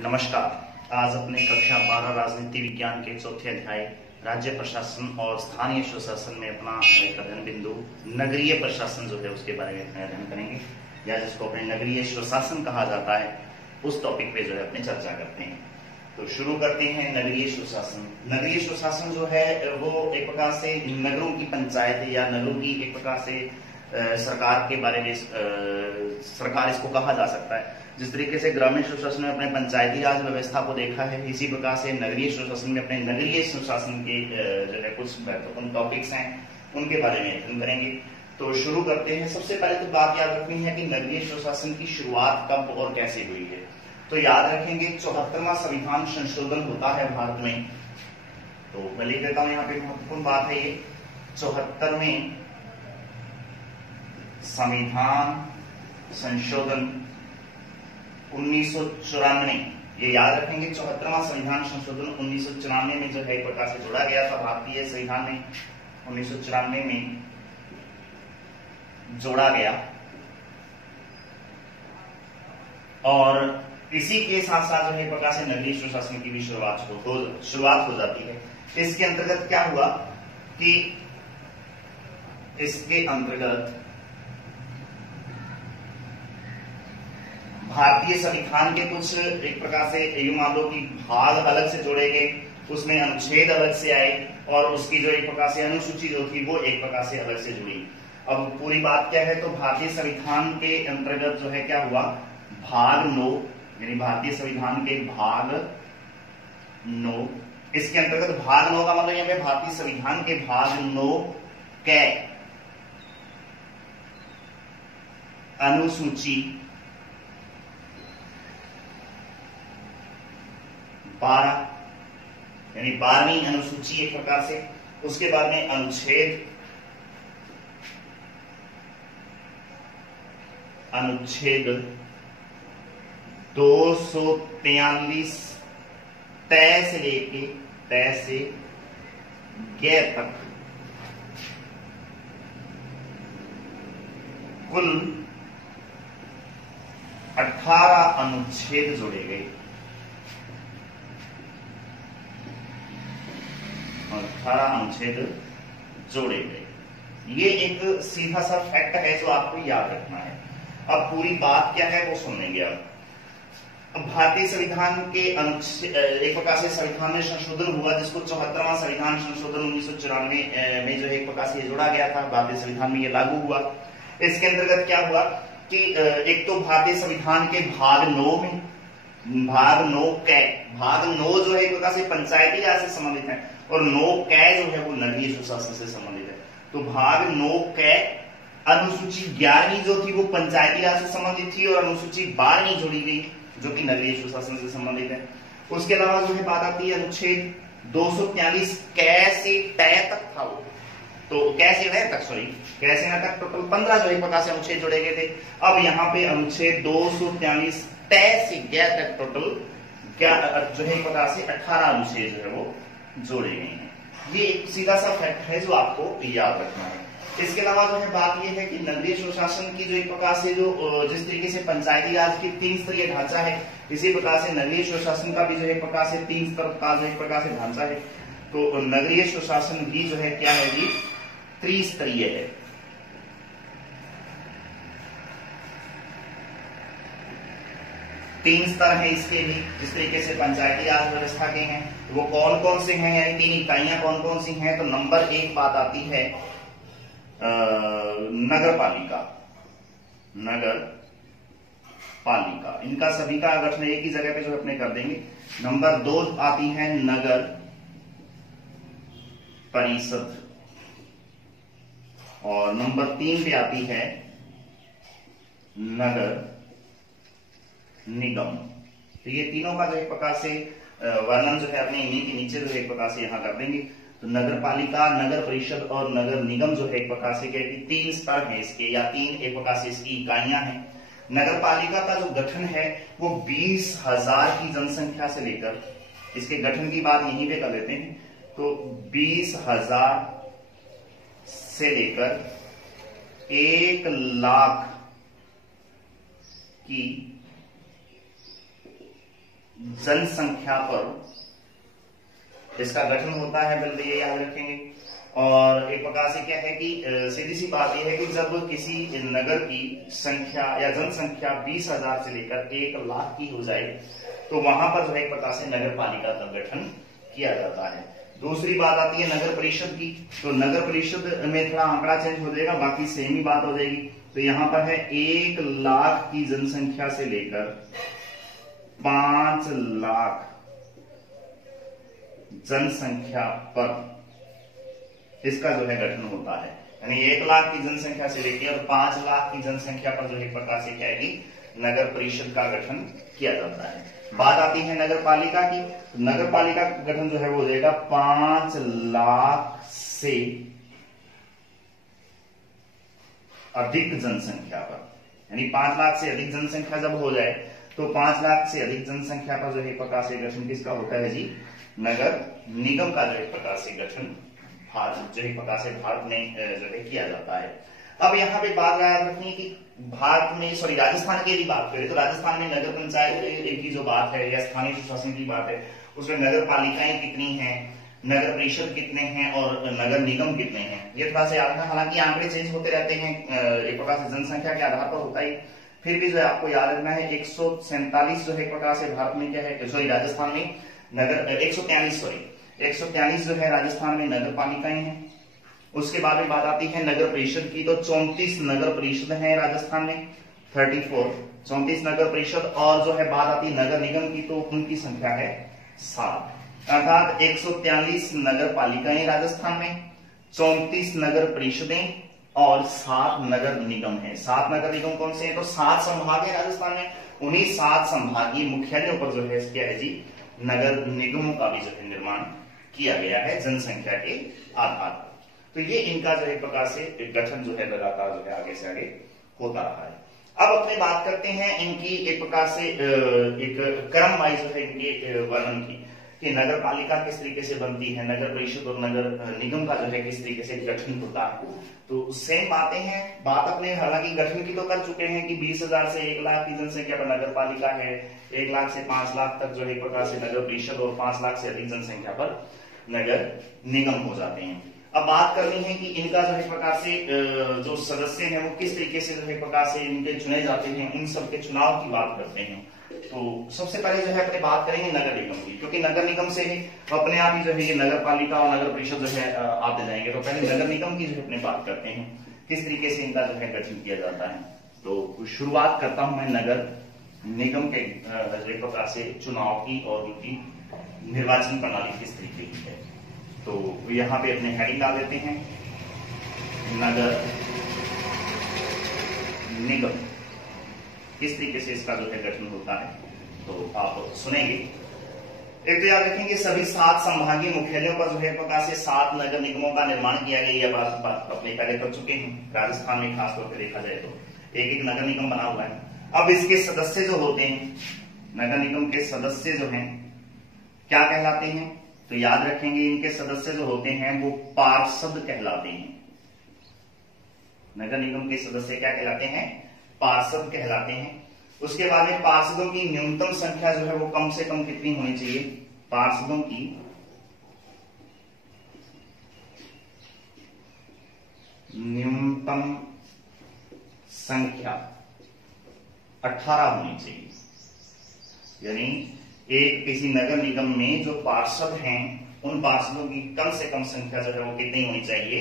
नमस्कार। आज अपने कक्षा 12 राजनीति विज्ञान के चौथे अध्याय राज्य प्रशासन और स्थानीय स्वशासन में अपना एक अध्ययन बिंदु नगरीय प्रशासन जो है उसके बारे में अपने अध्ययन करेंगे, या जिसको अपने नगरीय स्वशासन कहा जाता है, उस टॉपिक पे जो है अपनी चर्चा करते हैं। तो शुरू करते हैं नगरीय स्वशासन। नगरीय स्वशासन जो है वो एक प्रकार से नगरों की पंचायत या नगरों की एक प्रकार से सरकार के बारे में सरकार इसको कहा जा सकता है। जिस तरीके से ग्रामीण स्वशासन में अपने पंचायती राज व्यवस्था को देखा है, इसी प्रकार से नगरीय स्वशासन में अपने नगरीय स्वशासन के जो है कुछ महत्वपूर्ण टॉपिक्स हैं, उनके बारे में अध्ययन करेंगे। तो शुरू करते हैं। सबसे पहले तो बात याद रखनी है कि नगरीय स्वशासन की शुरुआत कब और कैसे हुई है। तो याद रखेंगे 74वां संविधान संशोधन होता है भारत में। तो मैं लिख देता हूं, यहाँ पे महत्वपूर्ण बात है ये 74वें संविधान संशोधन 1994। ये याद रखेंगे 74वां संविधान संशोधन 1994 में जो है एक प्रकार से जोड़ा गया था भारतीय संविधान में। 1994 में जोड़ा गया और इसी के साथ साथ जो है प्रकार से नगरीय स्वशासन की भी शुरुआत हो जाती है। इसके अंतर्गत क्या हुआ कि इसके अंतर्गत भारतीय संविधान के कुछ एक प्रकार से यूं मान लो कि भाग अलग से जोड़े गए, उसमें अनुच्छेद अलग से आए और उसकी जो एक प्रकार से अनुसूची जो थी वो एक प्रकार से अलग से जुड़ी। अब पूरी बात क्या है, तो भारतीय संविधान के अंतर्गत जो है क्या हुआ, भाग 9 यानी भारतीय संविधान के भाग 9, इसके अंतर्गत भाग 9 का मतलब यहां पे भारतीय संविधान के भाग 9 के अनुसूची 12 यानी 12वीं अनुसूची एक प्रकार से, उसके बाद में अनुच्छेद 243 तय से लेके तय से गैर तक कुल 18 अनुच्छेद जोड़े गए। 18 अनुच्छेद जोड़े गए। ये एक सीधा सा फैक्ट है जो आपको याद रखना है। अब पूरी बात क्या है वो सुनेंगे। अब भारतीय संविधान के एक प्रकार से संविधान में संशोधन हुआ, जिसको 74वां संविधान संशोधन 1994 में जो है एक प्रकार से जोड़ा गया था, भारतीय संविधान में ये लागू हुआ। इसके अंतर्गत क्या हुआ कि एक तो भारतीय संविधान के भाग 9 में भाग 9 जो है एक प्रकार से पंचायती राज से संबंधित है और 9 कै जो है वो नगरीय स्वशासन से संबंधित है। तो भाग 9 कै अनुसूची 11वीं जो थी वो पंचायती राज से संबंधित थी और अनुसूची 12वीं जोड़ी गई जो कि नगरीय स्वशासन से संबंधित है। उसके अलावा जो है बात आती है अनुच्छेद 243 कै से तय तक था वो, तो कैसे तय तक कै से तक टोटल 15 जो एक प्रकार से अनुच्छेद जोड़े गए थे। अब यहाँ पे अनुच्छेद 243 तय से गैर तक टोटल जो है एक प्रकार से 18 अनुच्छेद जो है वो जोड़े गए हैं। ये एक सीधा सा फैक्ट है जो आपको याद रखना है। इसके अलावा जो है बात यह है कि नगरीय स्वशासन की जो एक प्रकार से जो जिस तरीके से पंचायती राज की 3 स्तरीय ढांचा है, इसी प्रकार से नगरीय स्वशासन का भी जो है एक प्रकार से 3 स्तर का जो एक प्रकार से ढांचा है। तो नगरीय स्वशासन भी जो है क्या है जी, त्रिस्तरीय है। तीन स्तर है इसके भी, जिस तरीके से पंचायती राज व्यवस्था के हैं। वो कौन कौन से हैं, यानी 3 इकाइयां कौन कौन सी हैं। तो नंबर 1 बात आती है नगर पालिका, इनका सभी का गठन एक ही जगह पे जो अपने कर देंगे। नंबर 2 आती है नगर परिषद और नंबर 3 पे आती है नगर निगम। तो ये तीनों का जो एक प्रकार से वर्णन जो है अपने इन्हीं के नीचे जो है एक प्रकार से यहां कर देंगे। तो नगर पालिका, नगर परिषद और नगर निगम जो है एक प्रकार से कहती 3 स्तर है इसके, या 3 एक प्रकार से इसकी इकाइयां हैं। नगर पालिका का जो गठन है वो 20,000 की जनसंख्या से लेकर, इसके गठन की बात यहीं पे कर लेते हैं, तो 20,000 से लेकर 1 लाख की जनसंख्या पर इसका गठन होता है, बिल्कुल ये याद रखेंगे। और एक प्रकार से क्या है कि सीधी सी बात यह है कि जब किसी नगर की संख्या या जनसंख्या 20,000 से लेकर 1 लाख की हो जाए तो वहां पर जो है एक प्रकार से नगर पालिका का गठन किया जाता है। दूसरी बात आती है नगर परिषद की। तो नगर परिषद में थोड़ा आंकड़ा चेंज हो जाएगा, बाकी सेम ही बात हो जाएगी। तो यहां पर है 1 लाख की जनसंख्या से लेकर 5 लाख जनसंख्या पर इसका जो है गठन होता है। यानी 1 लाख की जनसंख्या से लेकर और 5 लाख की जनसंख्या पर जो है प्रकार से क्या है कि नगर परिषद का गठन किया जाता है। बात आती है नगर पालिका की। नगर पालिका का गठन जो है वो हो जाएगा 5 लाख से अधिक जनसंख्या पर। यानी 5 लाख से अधिक जनसंख्या जब हो जाए तो 5 लाख से अधिक जनसंख्या पर जो है प्रकार से गठन किसका होता है जी, नगर निगम का जो है प्रकार से गठन भारत जो है प्रकार से भारत में जो है किया जाता है। अब यहाँ पे बात याद रखनी है कि भारत में राजस्थान की यदि बात करें तो राजस्थान में नगर पंचायत की जो बात है या स्थानीय प्रशासन की बात है उसमें नगर पालिकाएं कितनी हैं, नगर परिषद कितने हैं और नगर निगम कितने हैं, ये थोड़ा सा याद रखना। हालांकि आंकड़े चेंज होते रहते हैं, एक प्रकार से जनसंख्या के आधार पर होता ही, फिर भी जो है आपको याद रखना है 147 जो है एक प्रकार से भारत में क्या है राजस्थान में नगर 143 जो है राजस्थान में नगर पालिकाएं हैं। उसके बाद में बात आती है नगर परिषद की। तो 34 नगर परिषद हैं राजस्थान में, 34 नगर परिषद। और जो है बात आती है नगर निगम की तो उनकी संख्या है 7, अर्थात 143 नगर पालिकाएं राजस्थान में, 34 नगर परिषदें और 7 नगर निगम है। 7 नगर निगम कौन से हैं, तो 7 संभाग है राजस्थान में, उन्हीं 7 संभागीय मुख्यालयों पर जो है क्या है जी नगर निगमों का भी जो है निर्माण किया गया है जनसंख्या के आधार पर। तो ये इनका जो एक प्रकार से गठन जो है लगातार जो है आगे से आगे होता रहा है। अब अपने बात करते हैं इनकी एक प्रकार से एक क्रम वाइज जो है इनके वर्णन की कि नगर पालिका किस तरीके से बनती है, नगर परिषद और नगर निगम का जो है किस तरीके से गठन होता है। तो सेम बातें हैं, बात अपने हालांकि गठन की तो कर चुके हैं कि 20,000 से 1 लाख की जनसंख्या पर नगर पालिका है, 1 लाख से 5 लाख तक जो है एक प्रकार से नगर परिषद और 5 लाख से अधिक जनसंख्या पर नगर निगम हो जाते हैं। अब बात करनी है कि इनका जो है प्रकार से जो सदस्य हैं वो किस तरीके से जो है प्रकार से इनके चुने जाते हैं, इन सब के चुनाव की बात करते हैं। तो सबसे पहले जो है अपने बात करेंगे नगर निगम की, क्योंकि नगर निगम से ही अपने आप ही जो है ये नगर पालिका और नगर परिषद जो है आते जाएंगे। तो पहले नगर निगम की जो है अपने बात करते हैं किस तरीके से इनका जो है गठन किया जाता है। तो शुरुआत करता हूं मैं नगर निगम के एक प्रकार से चुनाव की और उनकी निर्वाचन प्रणाली किस तरीके की है। तो यहां पे अपने हेडिंग डाल देते हैं नगर निगम किस तरीके से इसका जो है गठन होता है। तो आप सुनेंगे। एक तो याद रखेंगे सभी 7 संभागीय मुख्यालयों पर जो है प्रकार से 7 नगर निगमों का निर्माण किया गया। यह बात अपने पहले कर चुके हैं। राजस्थान में खासतौर पर देखा जाए तो एक नगर निगम बना हुआ है। अब इसके सदस्य जो होते हैं, नगर निगम के सदस्य जो हैं क्या कहलाते हैं, तो याद रखेंगे इनके सदस्य जो होते हैं वो पार्षद कहलाते हैं। नगर निगम के सदस्य क्या कहलाते हैं, पार्षद कहलाते हैं। उसके बाद में पार्षदों की न्यूनतम संख्या जो है वो कम से कम कितनी होनी चाहिए, पार्षदों की न्यूनतम संख्या 18 होनी चाहिए। यानी एक किसी नगर निगम में जो पार्षद हैं उन पार्षदों की कम से कम संख्या जो है वो कितनी होनी चाहिए,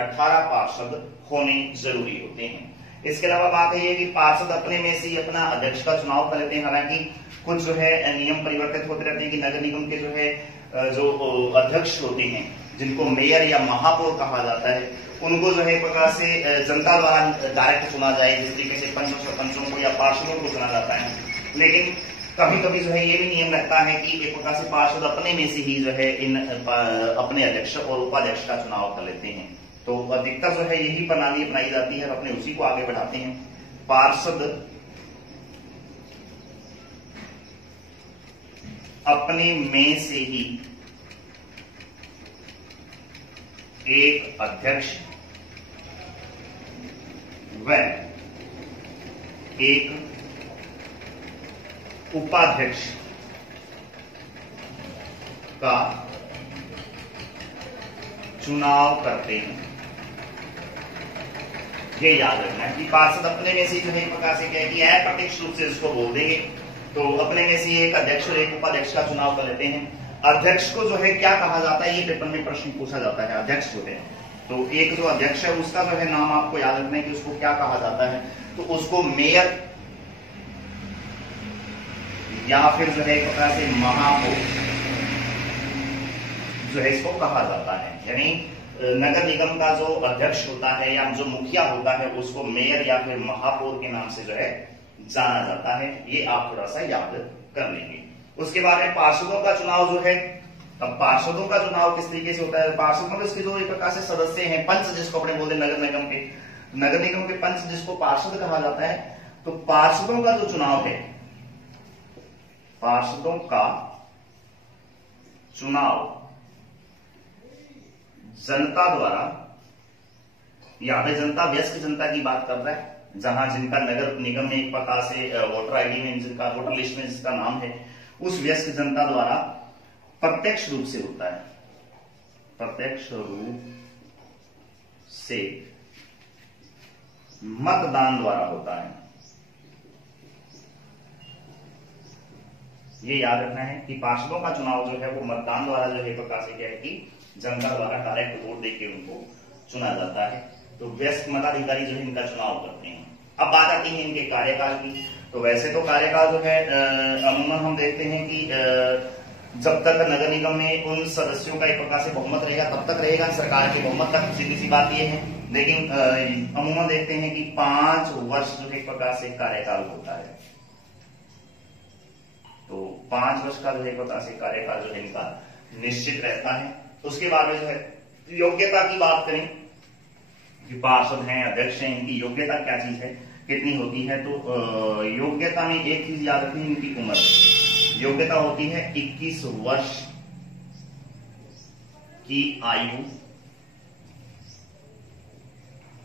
18 पार्षद होने जरूरी होते हैं। इसके अलावा बात है कि पार्षद अपने में से अपना अध्यक्ष का चुनाव कर लेते हैं। हालांकि कुछ जो है नियम परिवर्तित होते रहते हैं कि नगर निगम के जो है जो अध्यक्ष होते हैं जिनको मेयर या महापौर कहा जाता है उनको जो है एक प्रकार से जनता द्वारा डायरेक्ट चुना जाए, जिस तरीके से पंचों सरपंचों को या पार्षदों को चुना जाता है। लेकिन कभी कभी जो है ये भी नियम रहता है कि एक प्रकार से पार्षद अपने में से ही जो है इन अपने अध्यक्ष और उपाध्यक्ष का चुनाव कर लेते हैं। तो अधिकतर जो है यही प्रणाली अपनाई जाती है, अपने उसी को आगे बढ़ाते हैं। पार्षद अपने में से ही एक अध्यक्ष व एक उपाध्यक्ष का चुनाव करते हैं। ये याद रखना है कि पार्षद अपने में से जो है प्रकार से क्या है कि अप्रत्यक्ष रूप से इसको बोल देंगे, तो अपने में से एक अध्यक्ष और एक उपाध्यक्ष का चुनाव कर लेते हैं। अध्यक्ष को जो है क्या कहा जाता है, ये पेपर में प्रश्न पूछा जाता है। अध्यक्ष जो है, तो एक जो अध्यक्ष है उसका जो है नाम आपको याद रखना है कि उसको क्या कहा जाता है, तो उसको मेयर या फिर जो है एक प्रकार से महापौर जो है इसको कहा जाता है। यानी नगर निगम का जो अध्यक्ष होता है या जो मुखिया होता है उसको मेयर या फिर महापौर के नाम से जो है जाना जाता है। ये आप थोड़ा सा याद कर लेंगे। उसके बाद में पार्षदों का चुनाव जो है, अब पार्षदों का चुनाव किस तरीके से होता है, पार्षदों में इसके जो एक प्रकार से सदस्य हैं, पंच जिसको अपने बोलते नगर निगम के पंच जिसको पार्षद कहा जाता है। तो पार्षदों का जो चुनाव है, पार्षदों का चुनाव जनता द्वारा, यहां पे जनता वयस्क जनता की बात कर रहा है, जहां जिनका नगर निगम में एक प्रकार से वोटर आईडी में, जिनका वोटर लिस्ट में जिसका नाम है, उस वयस्क जनता द्वारा प्रत्यक्ष रूप से होता है, प्रत्यक्ष रूप से मतदान द्वारा होता है। ये याद रखना है कि पार्षदों का चुनाव जो है वो मतदान द्वारा जो है प्रकार से क्या है कि जनता द्वारा डायरेक्ट वोट देके उनको चुना जाता है। तो वयस्क मताधिकारी जो है इनका चुनाव करते हैं। अब बात आती है इनके कार्यकाल की। तो वैसे तो कार्यकाल जो है अमूमन हम देखते हैं कि जब तक नगर निगम में उन सदस्यों का एक प्रकार से बहुमत रहेगा तब तक रहेगा, सरकार के बहुमत तक, सीधी सी बात ये है। लेकिन अमूमन देखते हैं कि 5 वर्ष जो एक प्रकार से कार्यकाल होता है। तो 5 वर्ष का जो है प्रकार से कार्यकाल जो है इनका निश्चित रहता है। उसके बाद में जो है योग्यता की बात करें कि पार्षद हैं, अध्यक्ष हैं, इनकी योग्यता क्या चीज है, कितनी होती है, तो योग्यता में एक चीज याद रखनी, इनकी उम्र, योग्यता होती है 21 वर्ष की आयु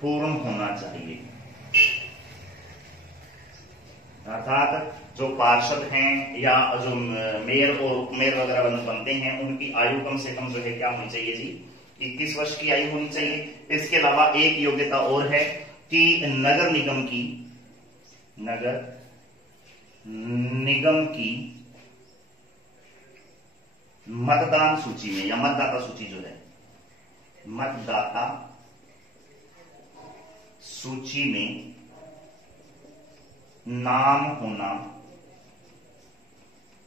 पूर्ण होना चाहिए। अर्थात जो पार्षद हैं या जो मेयर और उपमेयर वगैरह बनते हैं उनकी आयु कम से कम जो है क्या होनी चाहिए जी, 21 वर्ष की आयु होनी चाहिए। इसके अलावा एक योग्यता और है कि नगर निगम की मतदान सूची में या मतदाता सूची जो है, मतदाता सूची में नाम होना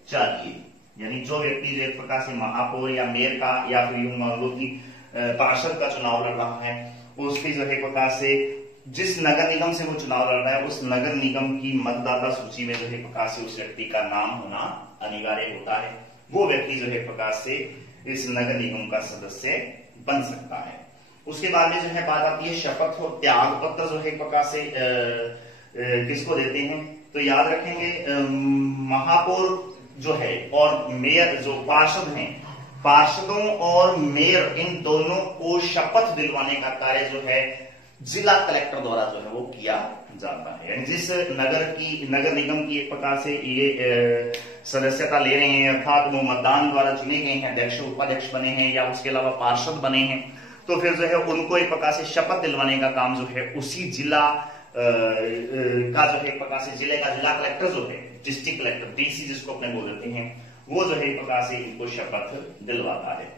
चाहिए। यानी जो व्यक्ति जो एक प्रकार से महापौर या मेयर का या फिर यूं मान लो कि पार्षद का चुनाव लड़ रहा है, उसकी जो है प्रकार से जिस नगर निगम से वो चुनाव लड़ रहा है उस नगर निगम की मतदाता सूची में जो है प्रकार से उस व्यक्ति का नाम होना अनिवार्य होता है। वो व्यक्ति जो है प्रकार से इस नगर निगम का सदस्य बन सकता है। उसके बाद में जो है बात आती है शपथ और त्याग पत्र जो है प्रकार से किसको देते हैं, तो याद रखेंगे महापौर जो है और मेयर जो पार्षद हैं, पार्षदों और मेयर इन दोनों को शपथ दिलवाने का कार्य जो है जिला कलेक्टर द्वारा जो है वो किया जाता है। यानी जिस नगर निगम की एक प्रकार से ये सदस्यता ले रहे हैं, अर्थात वो मतदान द्वारा चुने गए हैं, अध्यक्ष उपाध्यक्ष बने हैं या उसके अलावा पार्षद बने हैं, तो फिर जो है उनको एक प्रकार से शपथ दिलवाने का काम जो है उसी जिला का जो है एक प्रकार से जिले का जिला कलेक्टर जो है, डिस्ट्रिक्ट कलेक्टर डीसी जिसको अपने बोल देते हैं, वो जो है एक प्रकार से इनको शपथ दिलवाता है।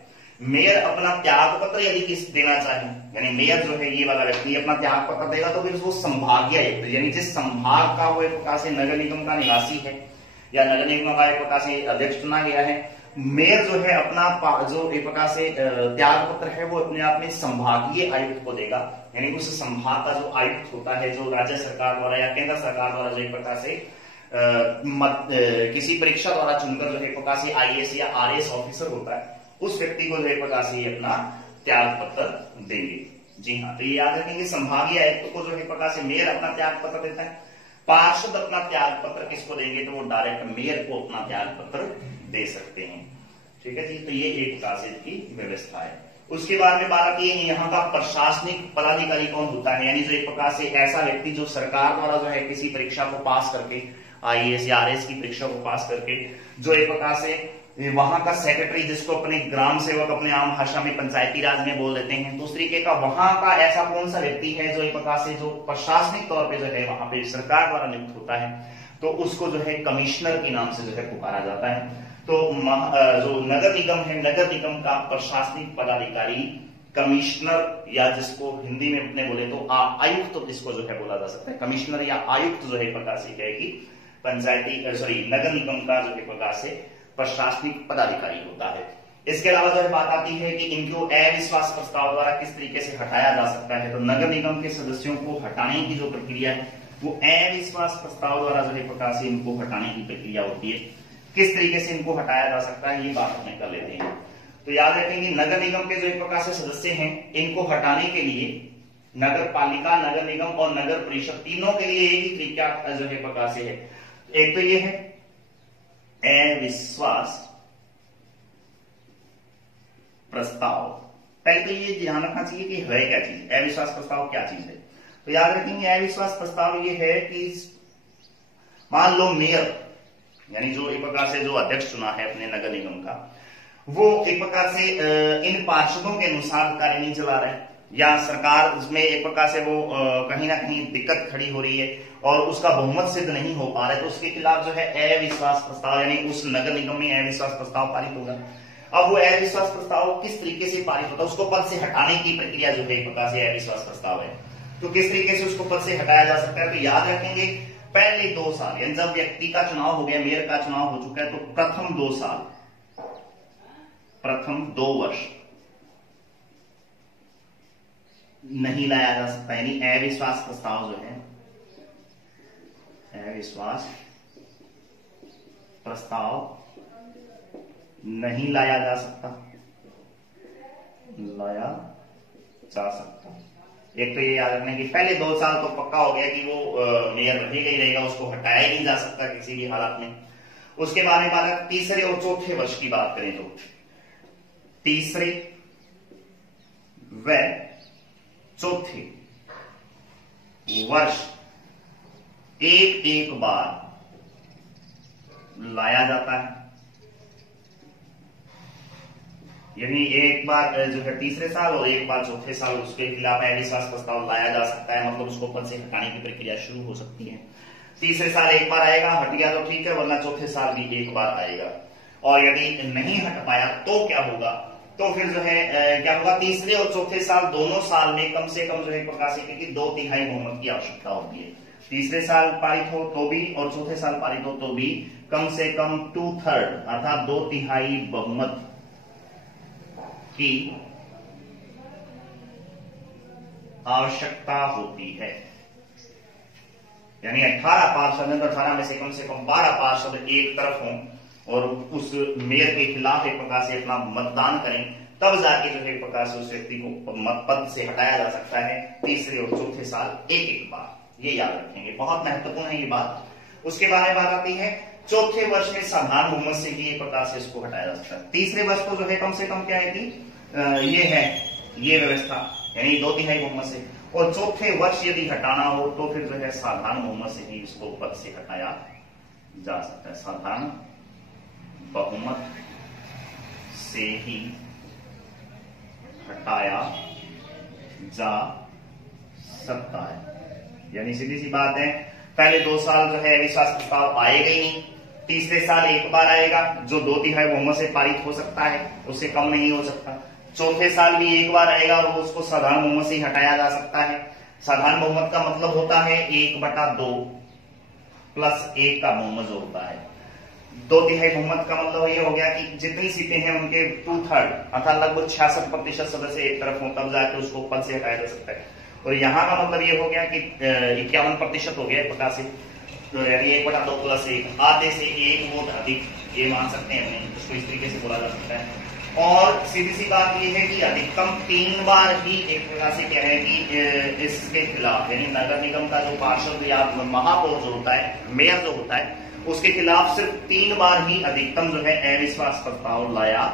मेयर अपना त्याग पत्र यदि किस देना चाहे, यानी मेयर जो है ये वाला व्यक्ति अपना त्याग पत्र देगा तो फिर वो संभागीय आयुक्त, यानी जिस संभाग का वो एक प्रकार से नगर निगम का निवासी है या नगर निगम का एक प्रकार से अध्यक्ष चुना गया है, मेयर जो है अपना जो एक प्रकार से त्याग पत्र है वो अपने आप में संभागीय आयुक्त को देगा। यानी उस संभाग का जो आयुक्त होता है, जो राज्य सरकार द्वारा या केंद्र सरकार द्वारा जो एक प्रकार से किसी परीक्षा द्वारा चुनकर जो एक प्रकार से आईएएस या आरएएस ऑफिसर होता है, उस व्यक्ति को जो एक प्रकार से अपना त्याग पत्र देंगे। जी हाँ, तो ये याद रखेंगे संभागीय आयुक्त को जो एक प्रकार से मेयर अपना त्याग पत्र देता है। पार्षद अपना त्याग पत्र किसको देंगे, तो वो डायरेक्ट मेयर को अपना त्याग पत्र दे सकते हैं। ठीक है जी, तो ये एक प्रकार से इसकी व्यवस्था है। उसके बाद में बात आती है यहाँ का प्रशासनिक पदाधिकारी कौन होता है, यानी जो एक प्रकार से ऐसा व्यक्ति जो सरकार द्वारा जो है किसी परीक्षा को पास करके, आईएएस या आरएएस की परीक्षा को पास करके जो एक प्रकार से वहां का सेक्रेटरी, जिसको अपने ग्राम सेवक अपने आम भाषा में पंचायती राज में बोल देते हैं, तो उस तरीके का वहां का ऐसा कौन सा व्यक्ति है जो एक प्रकार से जो प्रशासनिक तौर पे जो है वहां पे सरकार द्वारा नियुक्त होता है, तो उसको जो है कमिश्नर के नाम से जो है पुकारा जाता है। तो जो नगर निगम है, नगर निगम का प्रशासनिक पदाधिकारी कमिश्नर, या जिसको हिंदी में अपने बोले तो आयुक्त, तो इसको जो है बोला जा सकता है कमिश्नर या आयुक्त, जो है प्रकार से क्या है कि पंचायती सॉरी नगर निगम का जो है प्रकार से प्रशासनिक पदाधिकारी होता है। इसके अलावा जो है बात आती है कि इनको अविश्वास प्रस्ताव द्वारा किस तरीके से हटाया जा सकता है। तो नगर निगम के सदस्यों को हटाने की जो प्रक्रिया है वो अविश्वास प्रस्ताव द्वारा जो है प्रकार से इनको हटाने की प्रक्रिया होती है। किस तरीके से इनको हटाया जा सकता है ये बात हमें कर लेते हैं। तो याद रखेंगे नगर निगम के जो एक प्रकार से सदस्य हैं, इनको हटाने के लिए नगर पालिका, नगर निगम और नगर परिषद तीनों के लिए एक ही तरीका जो है प्रकार से है। एक तो ये है अविश्वास प्रस्ताव। पहले तो ये ध्यान रखना चाहिए कि है क्या चीज, अविश्वास प्रस्ताव क्या चीज है। तो याद रखेंगे अविश्वास प्रस्ताव ये है कि मान लो मेयर यानी जो एक प्रकार से जो अध्यक्ष चुना है अपने नगर निगम का, वो एक प्रकार से इन पार्षदों के अनुसार कार्य नहीं चला रहा है, या सरकार में एक प्रकार से वो कहीं ना कहीं दिक्कत खड़ी हो रही है और उसका बहुमत सिद्ध नहीं हो पा रहा है, तो उसके खिलाफ जो है अविश्वास प्रस्ताव यानी उस नगर निगम में अविश्वास प्रस्ताव पारित होगा। अब वो अविश्वास प्रस्ताव किस तरीके से पारित होता है, उसको पद से हटाने की प्रक्रिया जो है एक प्रकार से अविश्वास प्रस्ताव है। तो किस तरीके से उसको पद से हटाया जा सकता है, तो याद रखेंगे पहले 2 साल यानी जब व्यक्ति का चुनाव हो गया, मेयर का चुनाव हो चुका है, तो प्रथम 2 साल, प्रथम 2 वर्ष नहीं लाया जा सकता, यानी अविश्वास प्रस्ताव जो है अविश्वास प्रस्ताव नहीं लाया जा सकता, लाया जा सकता। एक तो ये याद रखना कि पहले 2 साल तो पक्का हो गया कि वो मेयर रहेगा ही रहेगा, उसको हटाया ही नहीं जा सकता किसी भी हालत में। उसके बाद में तीसरे और चौथे वर्ष की बात करें तो तीसरे व चौथे वर्ष एक बार लाया जाता है, यानी एक बार जो है तीसरे साल और एक बार चौथे साल उसके खिलाफ अविश्वास प्रस्ताव लाया जा सकता है, मतलब उसको पद से हटाने की प्रक्रिया शुरू हो सकती है। तीसरे साल एक बार आएगा, हट गया तो ठीक है, वरना चौथे साल भी एक बार आएगा। और यदि नहीं हट पाया तो क्या होगा, तो फिर जो है क्या होगा, तीसरे और चौथे साल दोनों साल में कम से कम जो है प्रकाश की 2/3 बहुमत की आवश्यकता होती है। तीसरे साल पारित हो तो भी और चौथे साल पारित हो तो भी कम से कम 2/3 अर्थात 2/3 बहुमत की आवश्यकता होती है। यानी 18 पार्षद, 18 में से कम 12 पार्षद एक तरफ हों और उस मेयर के खिलाफ एक प्रकार से अपना मतदान करें, तब जाके जो है एक प्रकार से उस व्यक्ति को मत पद से हटाया जा सकता है तीसरे और चौथे साल एक बार। ये याद रखेंगे, बहुत महत्वपूर्ण है ये बात। उसके बाद में बात आती है चौथे वर्ष में साधारण बहुमत से भी एक प्रकार से इसको हटाया जा सकता है। तीसरे वर्ष को जो है कम से कम क्या है कि ये है ये व्यवस्था, यानी 2/3 बहुमत से, और चौथे वर्ष यदि हटाना हो तो फिर जो है साधारण बहुमत से ही इसको पद से हटाया जा सकता है। साधारण बहुमत से ही हटाया जा सकता है। यानी सीधी सी बात है, पहले 2 साल जो है अविश्वास प्रस्ताव आएगा ही नहीं, तीसरे साल एक बार आएगा जो 2/3 बहुमत से पारित हो सकता है, उससे कम नहीं हो सकता। चौथे साल भी एक बार आएगा और उसको साधारण बहुमत से ही हटाया जा सकता है। साधारण बहुमत का मतलब होता है 1/2 प्लस 1 का बहुमत जो होता है। 2/3 बहुमत का मतलब ये हो गया कि जितनी सीटें हैं उनके 2/3 अर्थात लगभग 66% सदस्य एक तरफ हो, तब जाके उसको पद से हटाया जा सकता है। और यहाँ का मतलब ये हो गया कि 51% हो गया प्रकार से, तो यानी 1/2 प्लस 1, आधे से 1 वोट अधिक, ये मान सकते हैं अपने, उसको इस तरीके से बोला जा सकता है। और सीधी सी बात ये है कि अधिकतम 3 बार ही एक प्रकार से क्या है कि इसके खिलाफ, यानी नगर निगम का जो पार्षद या महापौर जो होता है, मेयर जो होता है, उसके खिलाफ सिर्फ 3 बार ही अधिकतम जो है अविश्वास प्रस्ताव लाया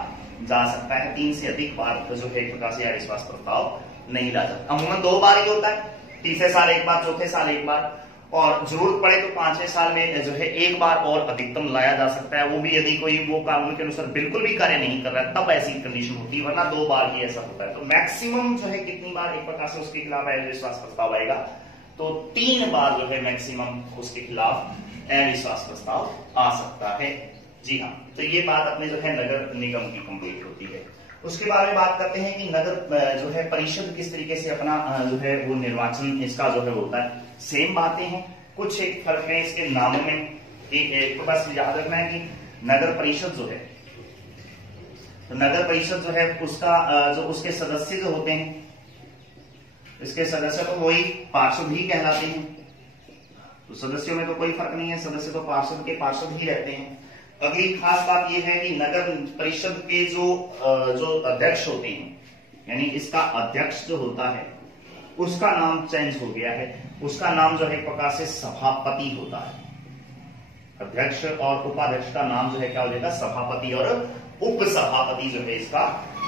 जा सकता है। 3 से अधिक बार जो है एक प्रकार से अविश्वास प्रस्ताव नहीं ला सकता। अमूमन 2 बार ही होता है, तीसरे साल एक बार, चौथे साल एक बार। और जरूरत पड़े तो 5-6 साल में जो है एक बार और अधिकतम लाया जा सकता है, वो भी यदि कोई वो कानून के अनुसार बिल्कुल भी कार्य नहीं कर रहा है तब ऐसी कंडीशन होती है, वरना 2 बार ही ऐसा होता है। तो मैक्सिमम जो है कितनी बार एक प्रकार से उसके खिलाफ अविश्वास प्रस्ताव आएगा, तो 3 बार जो है मैक्सिमम उसके खिलाफ अविश्वास प्रस्ताव आ सकता है। जी हाँ, तो ये बात अपने जो है नगर निगम की कंप्लीट होती है। उसके बारे में बात करते हैं कि नगर जो है परिषद किस तरीके से अपना जो है वो निर्वाचन इसका जो है होता है। सेम बातें हैं, कुछ एक फर्क है इसके नामों में। एक बस याद रखना है कि नगर परिषद जो है, तो नगर परिषद जो है उसका जो उसके सदस्य जो होते हैं, इसके सदस्य तो वही पार्षद ही कहलाते हैं। तो सदस्यों में तो कोई फर्क नहीं है, सदस्य तो पार्षद के पार्षद ही रहते हैं। अगली खास बात यह है कि नगर परिषद के जो अध्यक्ष होते हैं, यानी इसका अध्यक्ष जो होता है उसका नाम चेंज हो गया है, उसका नाम जो है एक प्रकार से सभापति होता है। अध्यक्ष और उपाध्यक्ष का नाम जो है क्या हो जाएगा, सभापति, और उपसभापति जो है इसका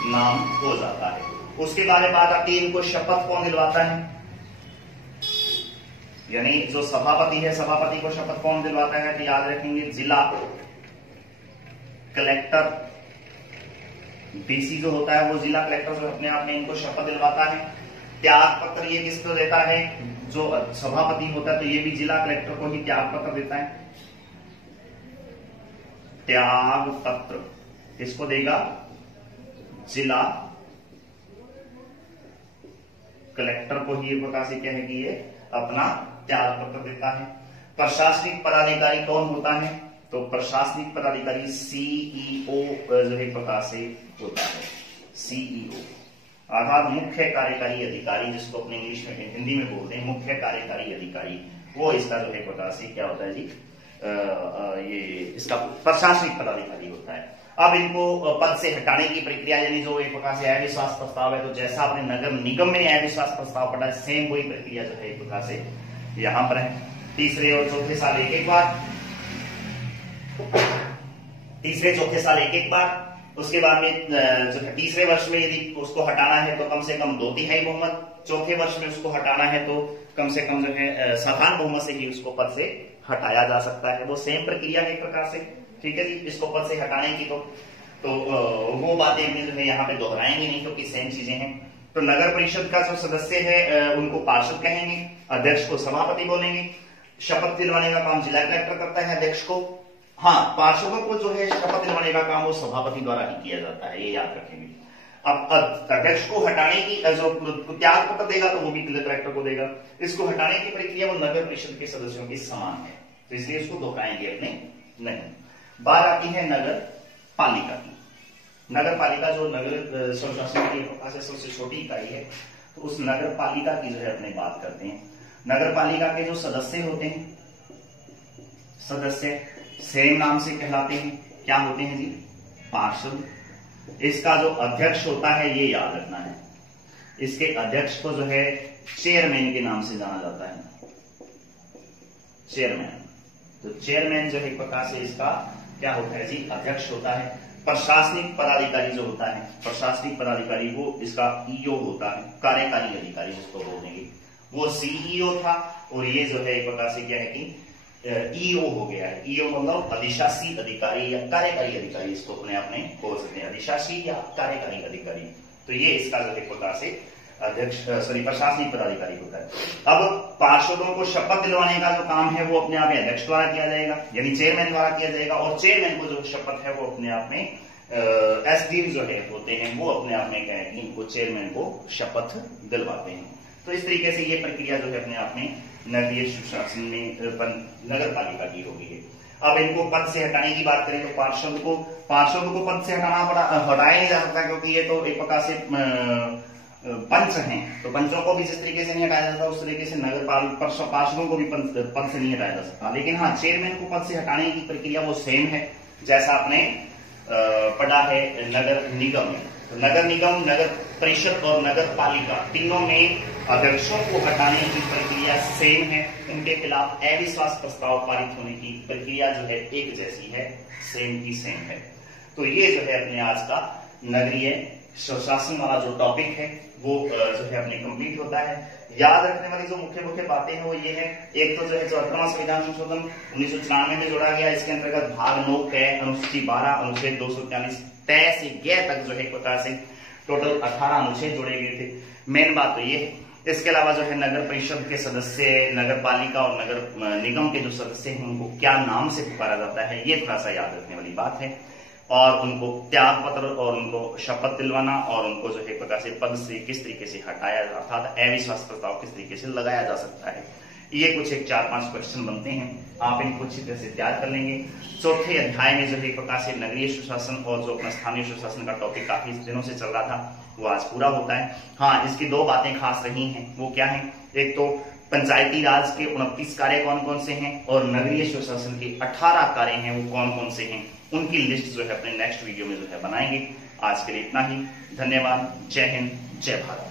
नाम हो जाता है। उसके बारे में बात आती है, इनको शपथ कौन दिलवाता है, यानी जो सभापति है, सभापति को शपथ कौन दिलवाता है, तो याद रखेंगे जिला कलेक्टर, डीसी जो होता है वो जिला कलेक्टर जो अपने आप में इनको शपथ दिलवाता है। त्याग पत्र ये किसको देता है, जो सभापति होता है, तो ये भी जिला कलेक्टर को ही त्याग पत्र देता है। त्याग पत्र किसको देगा, जिला कलेक्टर को ही प्रकार से क्या है कि ये अपना त्याग पत्र देता है। प्रशासनिक पदाधिकारी कौन होता है, तो प्रशासनिक पदाधिकारी सीईओ जो है प्रकार से होता है, सीईओ अर्थात मुख्य कार्यकारी अधिकारी, जिसको अपने इंग्लिश में हिंदी में बोलते हैं मुख्य कार्यकारी अधिकारी, वो इसका जो है प्रकार से क्या होता है जी, ये इसका प्रशासनिक पदाधिकारी होता है। अब इनको पद से हटाने की प्रक्रिया, यानी जो एक प्रकार से अविश्वास प्रस्ताव है, तो जैसा आपने नगर निगम में अविश्वास प्रस्ताव पढ़ा है, सेम वही प्रक्रिया जो है एक प्रकार से यहां पर है। तीसरे और चौथे साल एक बार, तीसरे चौथे साल एक बार। उसके बाद में जो है तीसरे वर्ष में यदि उसको हटाना है तो कम से कम 2/3 बहुमत, चौथे वर्ष में उसको हटाना है तो कम से कम जो है साधारण बहुमत से ही उसको पद से हटाया जा सकता है। वो सेम प्रक्रिया है एक प्रकार से, ठीक है जी। इसको पद से हटाने की तो वो बातें हमने जो है यहाँ पे दोहराएंगे नहीं, क्योंकि सेम चीजें हैं। तो नगर परिषद का जो सदस्य है उनको पार्षद कहेंगे, अध्यक्ष को सभापति बोलेंगे। शपथ दिलवाने का काम जिला कलेक्टर करता है अध्यक्ष को। हाँ, पार्षदों को जो है शपथ दिलवाने का काम वो सभापति द्वारा ही किया जाता है, ये याद रखेंगे। अब अध्यक्ष को हटाने की जो त्याग पत्र देगा तो वो भी कलेक्टर को देगा। इसको हटाने की प्रक्रिया वो नगर परिषद के सदस्यों के समान है, तो इसलिए इसको दोहराएंगे अपने नहीं। बात आती है नगर पालिका की। नगर पालिका जो नगर स्वशासन की प्रकार से सबसे छोटी इकाई है, तो उस नगर पालिका की जो है अपने बात करते हैं। नगर पालिका के जो सदस्य होते हैं, सदस्य सेम नाम से कहलाते हैं, क्या होते हैं जी, पार्षद। इसका जो अध्यक्ष होता है ये याद रखना है, इसके अध्यक्ष को जो है चेयरमैन के नाम से जाना जाता है, चेयरमैन। तो चेयरमैन जो है एक प्रकार से इसका क्या होता है जी, अध्यक्ष होता है। प्रशासनिक पदाधिकारी जो होता है, प्रशासनिक पदाधिकारी वो इसका ईओ होता है, कार्यकारी अधिकारी जिसको बोलेंगे, वो सीईओ था, और ये जो है एक प्रकार से क्या है कि ईओ हो गया है। ईओ मतलब अधिशासी अधिकारी या कार्यकारी अधिकारी, इसको अपने आप में बोल सकते हैं, अधिशासी या कार्यकारी अधिकारी। तो ये इसका जो एक प्रकार से अध्यक्ष प्रशासनिक पदाधिकारी होता है। अब पार्षदों को शपथ दिलवाने का जो काम है वो अपने आप में अध्यक्ष द्वारा किया जाएगा, यानी चेयरमैन द्वारा किया जाएगा, और चेयरमैन को जो शपथ है वो अपने आप में एसडीएम जो है होते हैं, वो अपने आप में क्या है कि इनको चेयरमैन को शपथ दिलवाते हैं। तो इस तरीके से ये प्रक्रिया जो है अपने आप में नगरीय सुशासन में नगर पालिका की होगी है। अब इनको पद से हटाने की बात करें तो पार्षद को पद से हटाया नहीं जा सकता, क्योंकि ये तो एक प्रकार से पंच हैं, तो पंचों को भी जिस तरीके से नहीं हटाया जाता उस तरीके से नगर पार्षदों को भी पद से नहीं हटाया जा सकता। लेकिन हाँ, चेयरमैन को पद से हटाने की प्रक्रिया वो सेम है जैसा आपने पढ़ा है नगर निगम में। तो नगर निगम, नगर परिषद और नगर पालिका तीनों में अध्यक्षों को हटाने की प्रक्रिया सेम है, उनके खिलाफ अविश्वास प्रस्ताव पारित होने की प्रक्रिया जो है एक जैसी है, सेम की सेम है। तो ये जो है अपने आज का नगरीय सुशासन वाला जो टॉपिक है वो जो है अपने कंप्लीट होता है। याद रखने वाली जो मुख्य मुख्य बातें हैं वो ये है, एक तो जो है 74वां संविधान संशोधन 1994 में जोड़ा गया, इसके अंतर्गत भाग 9 क अनुसूची 12 अनुच्छेद 243 तय से ग तक जो है एक प्रकार से टोटल 18 अनुच्छेद जोड़े गए थे। मेन बात तो ये है। इसके अलावा जो है नगर परिषद के सदस्य, नगर पालिका और नगर निगम के जो सदस्य हैं उनको क्या नाम से पुकारा जाता है, ये थोड़ा सा याद रखने वाली बात है। और उनको त्याग पत्र और उनको शपथ दिलवाना और उनको जो है प्रकार से पद से किस तरीके से हटाया, अर्थात अविश्वास प्रस्ताव किस तरीके से लगाया जा सकता है, ये कुछ एक 4-5 क्वेश्चन बनते हैं। आप इनको अच्छी तरह से तैयार कर लेंगे। चौथे अध्याय में जो है प्रकार से नगरीय सुशासन और जो अपना स्थानीय सुशासन का टॉपिक काफी दिनों से चल रहा था वो आज पूरा होता है। हाँ, इसकी 2 बातें खास रही हैं, वो क्या है, एक तो पंचायती राज के 29 कार्य कौन कौन से हैं और नगरीय सुशासन के 18 कार्य हैं वो कौन कौन से हैं, उनकी लिस्ट जो है अपने नेक्स्ट वीडियो में जो है बनाएंगे। आज के लिए इतना ही। धन्यवाद। जय हिंद, जय भारत।